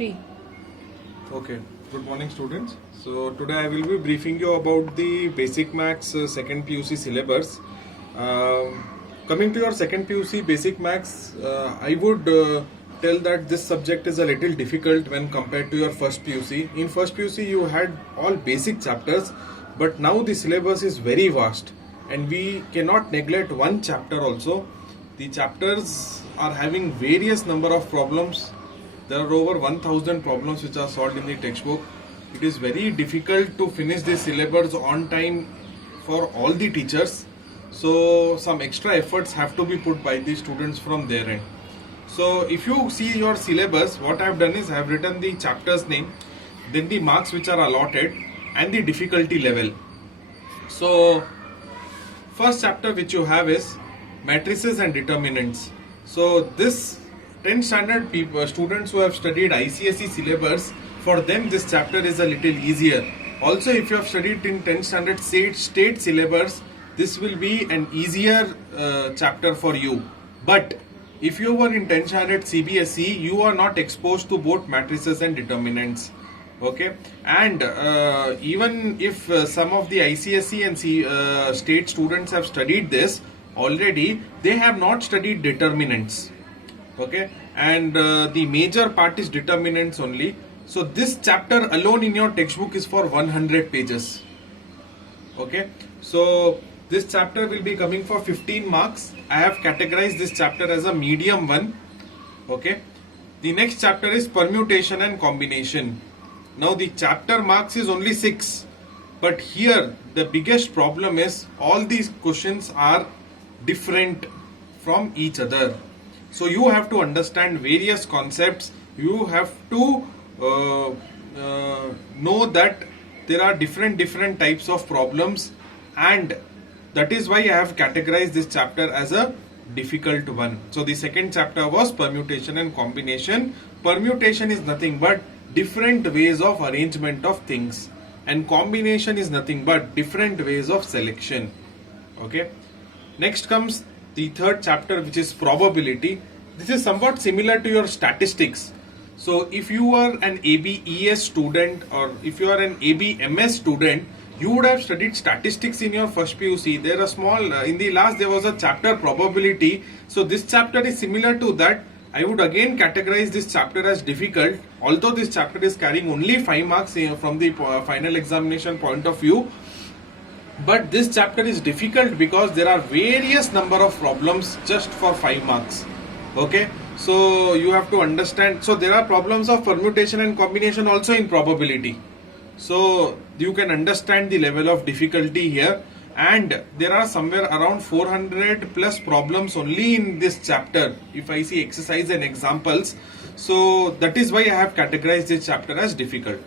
3. Okay, good morning students. So today I will be briefing you about the basic maths second PUC syllabus. Coming to your second PUC basic maths, I would tell that this subject is a little difficult when compared to your first PUC. In first PUC you had all basic chapters, but now the syllabus is very vast and we cannot neglect one chapter also. The chapters are having various number of problems. There are over 1000 problems which are solved in the textbook. It is very difficult to finish the syllabus on time for all the teachers. So some extra efforts have to be put by the students from their end. So if you see your syllabus, what I have done is I have written the chapter's name, then the marks which are allotted and the difficulty level. So first chapter which you have is matrices and determinants. So this 10th standard people, students who have studied ICSE syllabus, for them this chapter is a little easier. Also, if you have studied in 10th standard state syllabus, this will be an easier chapter for you. But if you were in 10th standard CBSE, you are not exposed to both matrices and determinants. Okay, and even if some of the ICSE and state students have studied this already, they have not studied determinants. Okay, and the major part is determinants only. So this chapter alone in your textbook is for 100 pages. Okay, so this chapter will be coming for 15 marks. I have categorized this chapter as a medium one. Okay, the next chapter is permutation and combination. Now the chapter marks is only 6, but here the biggest problem is all these questions are different from each other. So you have to understand various concepts. You have to know that there are different types of problems, and that is why I have categorized this chapter as a difficult one. So the second chapter was permutation and combination. Permutation is nothing but different ways of arrangement of things, and combination is nothing but different ways of selection. Okay. Next comes the third chapter, which is probability. This is somewhat similar to your statistics. So if you are an ABES student or if you are an ABMS student, you would have studied statistics in your first PUC. There are small, in the last there was a chapter probability. So this chapter is similar to that. I would again categorize this chapter as difficult. Although this chapter is carrying only 5 marks from the final examination point of view. But this chapter is difficult because there are various number of problems just for 5 marks. Okay, so you have to understand. So there are problems of permutation and combination also in probability. So you can understand the level of difficulty here. And there are somewhere around 400 plus problems only in this chapter if I see exercise and examples. So that is why I have categorized this chapter as difficult.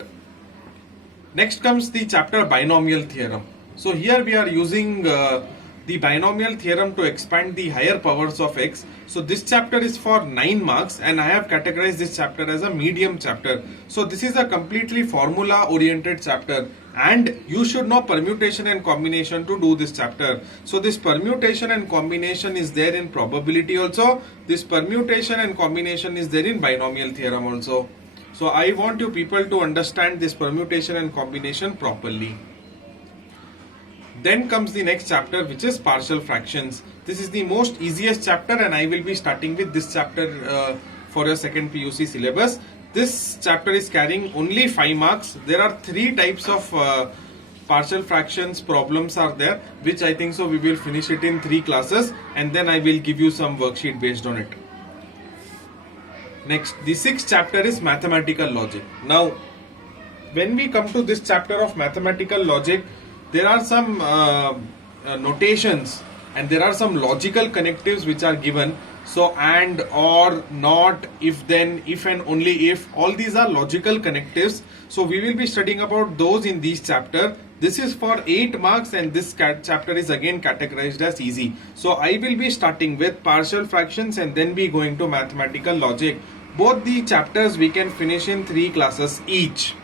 Next comes the chapter binomial theorem. So here we are using the binomial theorem to expand the higher powers of x. So this chapter is for 9 marks and I have categorized this chapter as a medium chapter. So this is a completely formula oriented chapter and you should know permutation and combination to do this chapter. So this permutation and combination is there in probability also. This permutation and combination is there in binomial theorem also. So I want you people to understand this permutation and combination properly. Then comes the next chapter, which is partial fractions. This is the most easiest chapter and I will be starting with this chapter for your second PUC syllabus. This chapter is carrying only 5 marks. There are 3 types of partial fractions problems are there, which I think so we will finish it in 3 classes and then I will give you some worksheet based on it. Next, the 6th chapter is mathematical logic. Now, when we come to this chapter of mathematical logic, there are some notations and there are some logical connectives which are given. So and, or, not, if, then, if and only if, all these are logical connectives. So we will be studying about those in this chapter. This is for 8 marks and this chapter is again categorized as easy. So I will be starting with partial fractions and then be going to mathematical logic. Both the chapters we can finish in 3 classes each.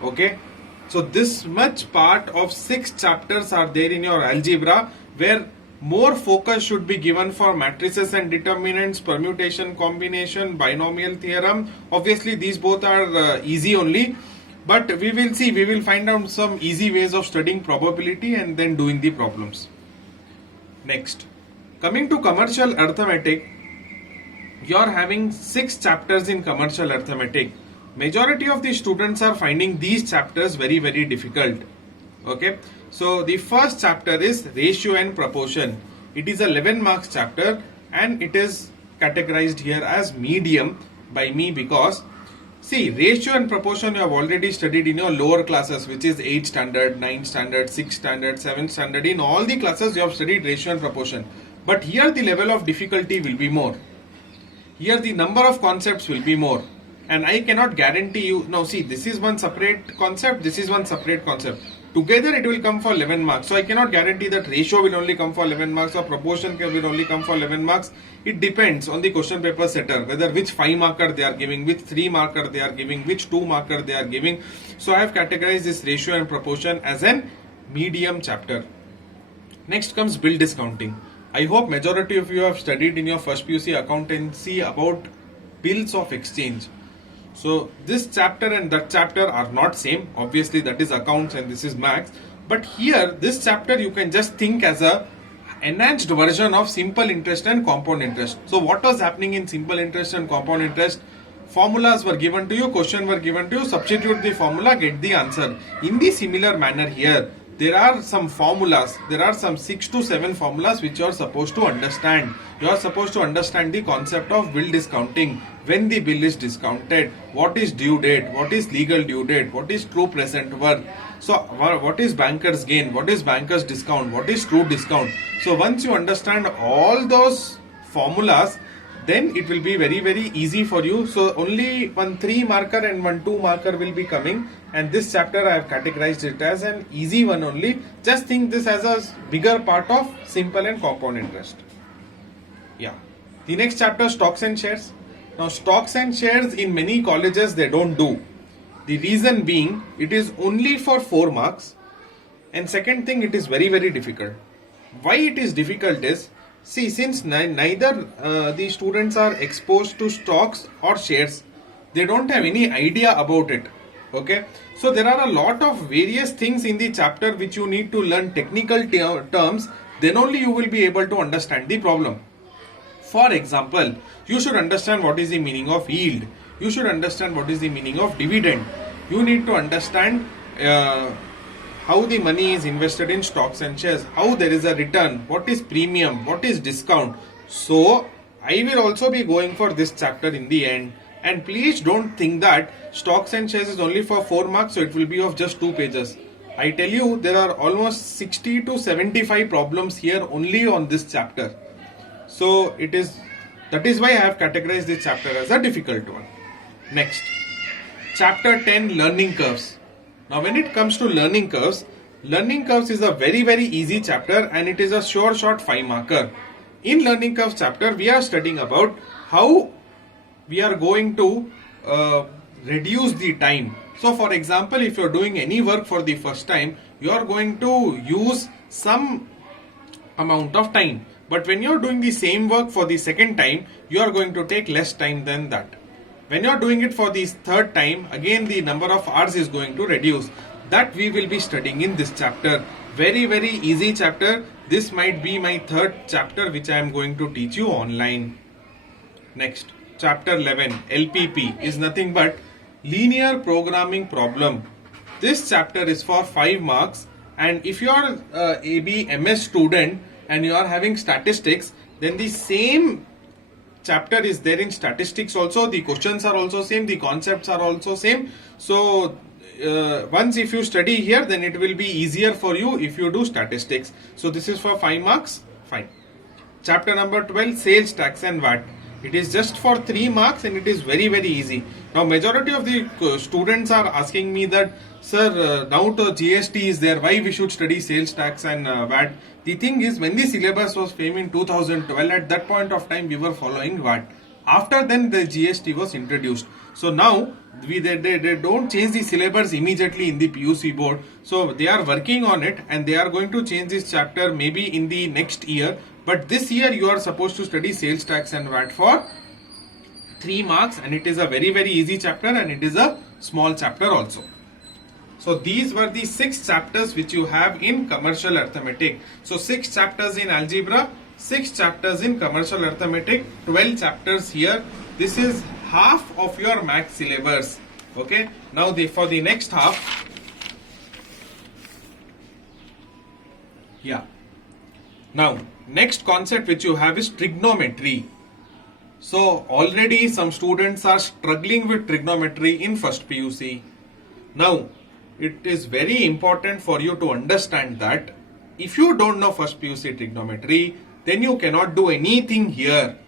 Okay. So this much part of 6 chapters are there in your algebra, where More focus should be given for matrices and determinants, permutation, combination, binomial theorem. Obviously, these both are easy only, but we will see, we will find out some easy ways of studying probability and then doing the problems. Next, coming to commercial arithmetic, you are having 6 chapters in commercial arithmetic. Majority of the students are finding these chapters very difficult. Okay, so the first chapter is ratio and proportion. It is a 11 marks chapter and it is categorized here as medium by me because see, ratio and proportion you have already studied in your lower classes, which is 8th standard, 9th standard, 6th standard, 7th standard. In all the classes you have studied ratio and proportion, but here the level of difficulty will be more. Here the number of concepts will be more, and I cannot guarantee you. Now see, this is one separate concept, this is one separate concept. Together it will come for 11 marks. So I cannot guarantee that ratio will only come for 11 marks or proportion will only come for 11 marks. It depends on the question paper setter, whether which 5 marker they are giving, which 3 marker they are giving, which 2 marker they are giving. So I have categorized this ratio and proportion as an medium chapter. Next comes bill discounting. I hope majority of you have studied in your first PUC accountancy about bills of exchange. So this chapter and that chapter are not same. Obviously that is accounts and this is maths. But here this chapter you can just think as a enhanced version of simple interest and compound interest. So what was happening in simple interest and compound interest? Formulas were given to you, question were given to you, substitute the formula, get the answer. In the similar manner here, there are some formulas, there are some 6 to 7 formulas which you are supposed to understand. You are supposed to understand the concept of bill discounting, when the bill is discounted, what is due date, what is legal due date, what is true present worth. So what is banker's gain, what is banker's discount, what is true discount. So once you understand all those formulas, then it will be very easy for you. So only one 3 marker and one 2 marker will be coming, and this chapter I have categorized it as an easy one only. Just think this as a bigger part of simple and compound interest. Yeah. The next chapter, stocks and shares. Now stocks and shares in many colleges they don't do. The reason being it is only for 4 marks, and second thing, it is very difficult. Why it is difficult is, see, since neither the students are exposed to stocks or shares, they don't have any idea about it. Okay, so there are a lot of various things in the chapter which you need to learn technical terms, then only you will be able to understand the problem. For example, you should understand what is the meaning of yield. You should understand what is the meaning of dividend. You need to understand how the money is invested in stocks and shares, how there is a return, what is premium, what is discount. So I will also be going for this chapter in the end. And please don't think that stocks and shares is only for 4 marks, so it will be of just 2 pages. I tell you, there are almost 60 to 75 problems here only on this chapter. So that is why I have categorized this chapter as a difficult one. Next, chapter 10, learning curves. Now when it comes to learning curves is a very easy chapter, and it is a short 5 marker. In learning curves chapter, we are studying about how we are going to reduce the time. So for example, if you are doing any work for the first time, you are going to use some amount of time. But when you are doing the same work for the second time, you are going to take less time than that. When you are doing it for the third time, again the number of hours is going to reduce. That we will be studying in this chapter. Very easy chapter. This might be my third chapter which I am going to teach you online. Next, chapter 11, LPP, is nothing but linear programming problem. This chapter is for 5 marks, and if you are a MS student and you are having statistics, then the same chapter is there in statistics also. The questions are also same, the concepts are also same. So once if you study here, then it will be easier for you if you do statistics. So this is for 5 marks, fine. Chapter number 12, sales tax and VAT. It is just for 3 marks and it is very easy. Now majority of the students are asking me that, sir, now the GST is there, why we should study sales tax and VAT? The thing is, when the syllabus was framed in 2012, at that point of time we were following VAT. After then the GST was introduced. So now they don't change the syllabus immediately in the PUC board. So they are working on it and they are going to change this chapter maybe in the next year. But this year you are supposed to study sales tax and VAT for 3 marks, and it is a very easy chapter and it is a small chapter also. So these were the 6 chapters which you have in commercial arithmetic. So 6 chapters in algebra, 6 chapters in commercial arithmetic, 12 chapters here. This is half of your max syllabus. Okay. Now for the next half. Yeah. Now next concept which you have is trigonometry. So already some students are struggling with trigonometry in first PUC. Now it is very important for you to understand that if you don't know first PUC trigonometry, then you cannot do anything here.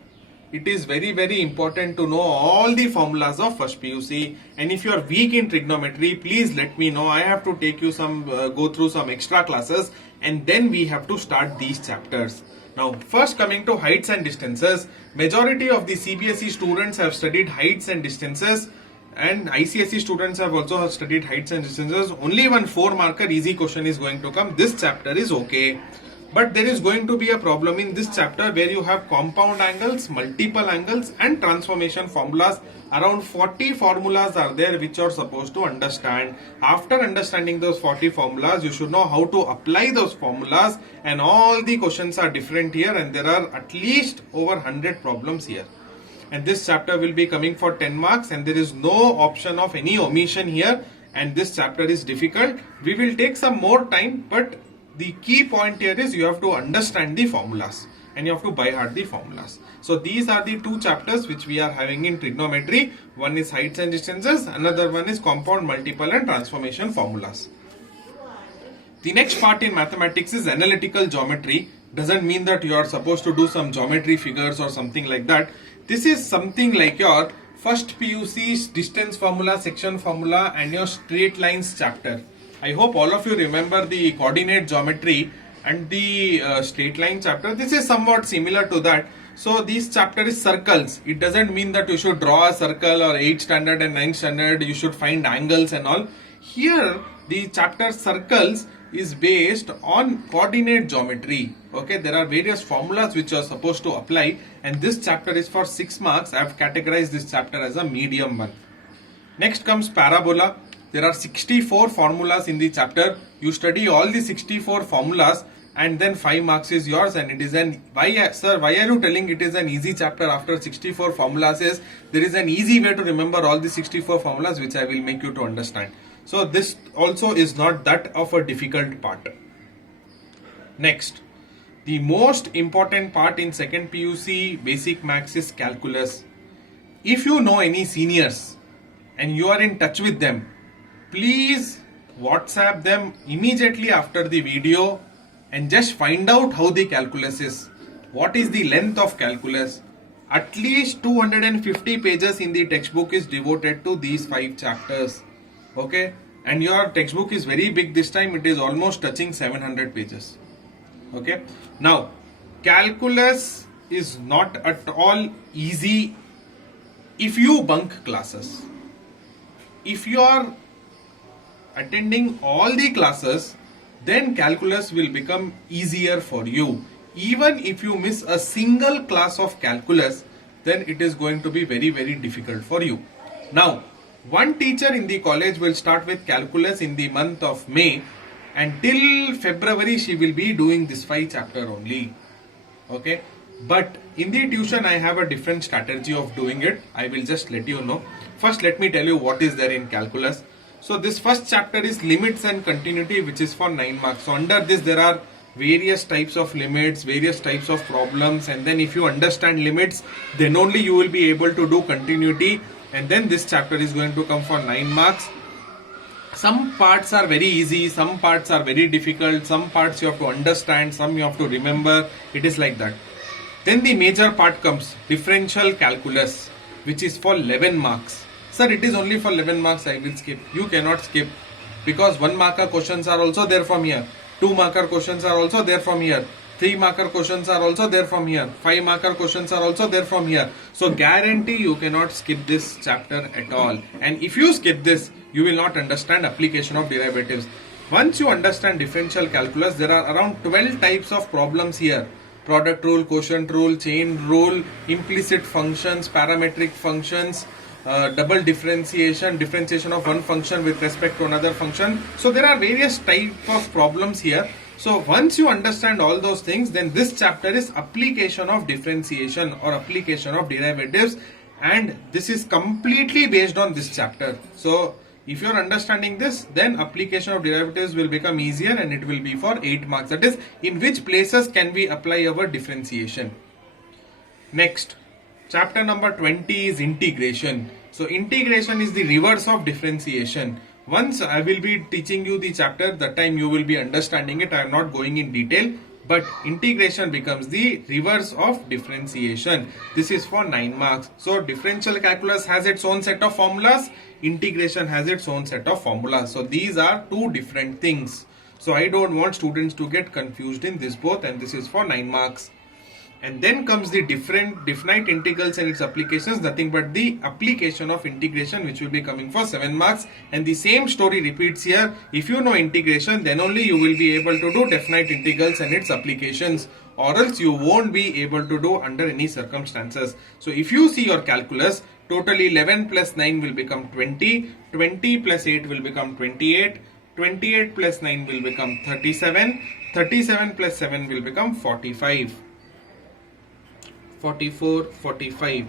It is very important to know all the formulas of first PUC, and if you are weak in trigonometry, please let me know. I have to take you go through some extra classes, and then we have to start these chapters. Now first, coming to heights and distances, majority of the CBSE students have studied heights and distances, and ICSE students have also studied heights and distances. Only one 4-marker easy question is going to come. This chapter is okay. But there is going to be a problem in this chapter where you have compound angles, multiple angles and transformation formulas. Around 40 formulas are there which you are supposed to understand. After understanding those 40 formulas, you should know how to apply those formulas, and all the questions are different here, and there are at least over 100 problems here. And this chapter will be coming for 10 marks, and there is no option of any omission here, and this chapter is difficult. We will take some more time, but the key point here is you have to understand the formulas and you have to by heart the formulas. So these are the 2 chapters which we are having in trigonometry. One is heights and distances, another one is compound, multiple and transformation formulas. The next part in mathematics is analytical geometry. Doesn't mean that you are supposed to do some geometry figures or something like that. This is something like your first PUC distance formula, section formula and your straight lines chapter. I hope all of you remember the coordinate geometry and the straight line chapter. This is somewhat similar to that. So this chapter is circles. It doesn't mean that you should draw a circle, or 8th standard and 9th standard you should find angles and all. Here the chapter circles is based on coordinate geometry. Okay, there are various formulas which you are supposed to apply, and this chapter is for 6 marks. I have categorized this chapter as a medium one. Next comes parabola. There are 64 formulas in the chapter. You study all the 64 formulas and then 5 marks is yours, and it is an sir, why are you telling it is an easy chapter after 64 formulas? Is there is an easy way to remember all the 64 formulas which I will make you to understand. So this also is not that of a difficult part. Next, the most important part in second PUC basic maths is calculus. If you know any seniors and you are in touch with them, please WhatsApp them immediately after the video and just find out how the calculus is. What is the length of calculus? At least 250 pages in the textbook is devoted to these 5 chapters. Okay, and your textbook is very big this time. It is almost touching 700 pages. Okay, now calculus is not at all easy if you bunk classes. If you are attending all the classes, then calculus will become easier for you. Even if you miss a single class of calculus, then it is going to be very difficult for you. Now, one teacher in the college will start with calculus in the month of May, and till February she will be doing this 5 chapter only. Okay, but in the tuition I have a different strategy of doing it. I will just let you know. First, let me tell you what is there in calculus. So this first chapter is limits and continuity, which is for 9 marks. So under this there are various types of limits, various types of problems, and then if you understand limits, then only you will be able to do continuity, and then this chapter is going to come for 9 marks. Some parts are very easy, some parts are very difficult, some parts you have to understand, some you have to remember. It is like that. Then the major part comes, differential calculus, which is for 11 marks. Sir, it is only for 11 marks, I will skip. You cannot skip, because 1 marker questions are also there from here. 2 marker questions are also there from here. 3-marker questions are also there from here. 5-marker questions are also there from here. So guarantee you cannot skip this chapter at all. And if you skip this, you will not understand application of derivatives. Once you understand differential calculus, there are around 12 types of problems here. Product rule, quotient rule, chain rule, implicit functions, parametric functions, double differentiation, differentiation of one function with respect to another function. So there are various types of problems here. So once you understand all those things, then this chapter is application of differentiation or application of derivatives, and this is completely based on this chapter. So if you are understanding this, then application of derivatives will become easier, and it will be for 8 marks. That is, in which places can we apply our differentiation. Next, chapter number 20 is integration. So integration is the reverse of differentiation. Once I will be teaching you the chapter, that time you will be understanding it. I am not going in detail, but integration becomes the reverse of differentiation. This is for 9 marks. So differential calculus has its own set of formulas, integration has its own set of formulas. So these are two different things. So I don't want students to get confused in this both, and this is for 9 marks. And then comes the definite integrals and its applications, nothing but the application of integration, which will be coming for 7 marks. And the same story repeats here. If you know integration, then only you will be able to do definite integrals and its applications, or else you won't be able to do under any circumstances. So if you see your calculus, totally 11 plus 9 will become 20, 20 plus 8 will become 28, 28 plus 9 will become 37, 37 plus 7 will become 45. 44, 45.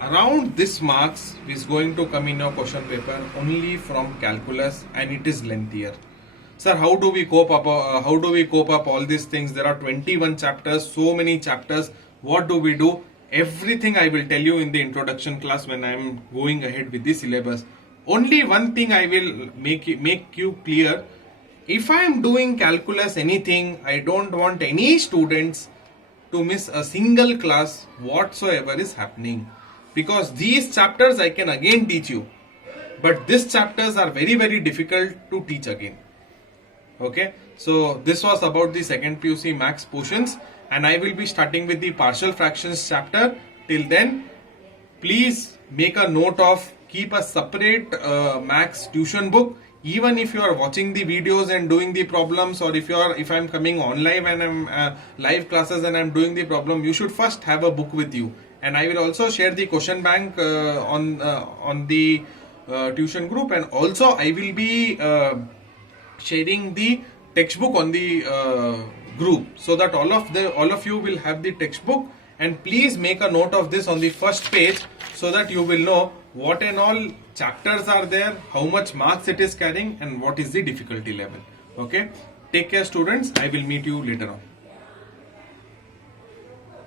Around this marks is going to come in your question paper only from calculus, and it is lengthier. Sir, how do we cope up? All these things? There are 21 chapters, so many chapters. What do we do? Everything I will tell you in the introduction class when I am going ahead with the syllabus. Only one thing I will make you clear. If I am doing calculus anything, I don't want any students to miss a single class whatsoever is happening, because these chapters I can again teach you, but these chapters are very, very difficult to teach again. Okay, so this was about the second PUC max portions, and I will be starting with the partial fractions chapter. Till then, please make a note of, keep a separate max tuition book. Even if you are watching the videos and doing the problems, or if I'm coming on live and I'm live classes and I'm doing the problem, you should first have a book with you. And I will also share the question bank on the tuition group, and also I will be sharing the textbook on the group, so that all of you will have the textbook. And please make a note of this on the first page, so that you will know what and all chapters are there, how much marks it is carrying, and what is the difficulty level. Okay, take care students, I will meet you later on.